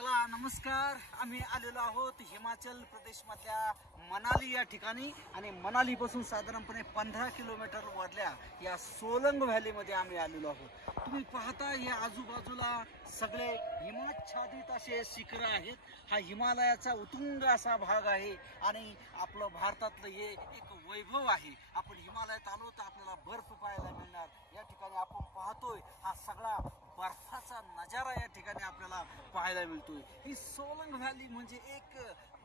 चला नमस्कार. आम्ही आलेलो आहोत हिमाचल प्रदेश मधल्या मनाली या ठिकाणी आणि मनाली पासून साधारणपणे 15 किलोमीटर वरल्या या सोलंग व्हॅली मध्ये आम्ही आलेलो आहोत. तुम्ही पाहता या आजूबाजूला सगळे हिमाच्छादित असे शिखर आहेत. हा हिमालयाचा उत्तुंग असा भाग आहे आणि आपलं भारतातलं हे एक वैभव आहे. आपण हिमालयात आलो तर आपल्याला बर्फ पाहायला मिळणार. या ठिकाणी आपण पाहतोय हा सगळा बर्फाचा नजारा या ठिकाणी आपल्याला पाहायला मिळतोय. ही सोलंग व्हॅली म्हणजे एक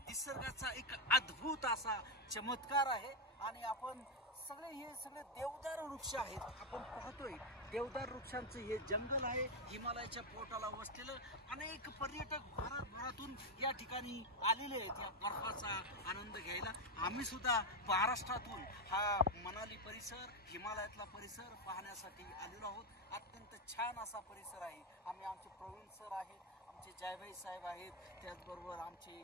निसर्गाचा एक अद्भुत असा चमत्कार आहे आणि आपण हे देवदार वृक्ष आहेत. आपण पाहतोय देवदार वृक्षांचं हे जंगल आहे. हिमालयाच्या पोटाला वसलेलं अनेक पर्यटक भारतभरातून या ठिकाणी आलेले आहेत या बर्फाचा आनंद घ्यायला. आम्ही सुद्धा महाराष्ट्रातून हा मनाली परिसर, हिमालयातला परिसर पाहण्यासाठी आलेलो आहोत. अत्यंत छान असा परिसर आहे. आमचे प्रवीण सर आहेत, आमचे जयभाई साहेब आहेत, त्याचबरोबर आमचे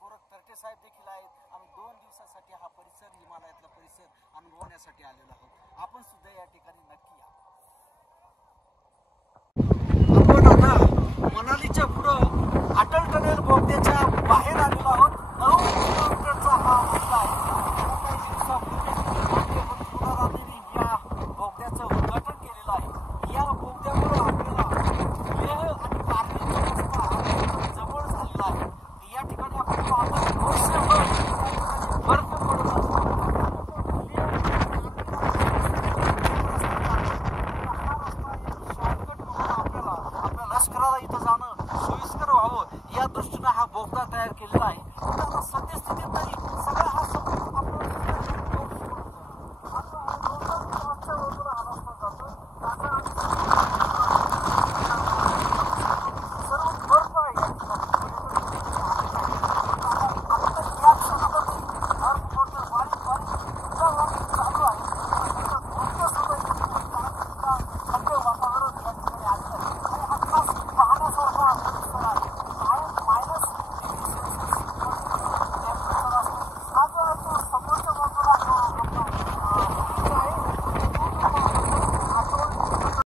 गोरख तरटे साहेब देखील आहेत. आम्ही 2 दिवसासाठी हा परिसर, हिमालयातला परिसर अनुभवण्यासाठी आलेलो आहोत. आपण सुद्धा या ठिकाणी नक्की या.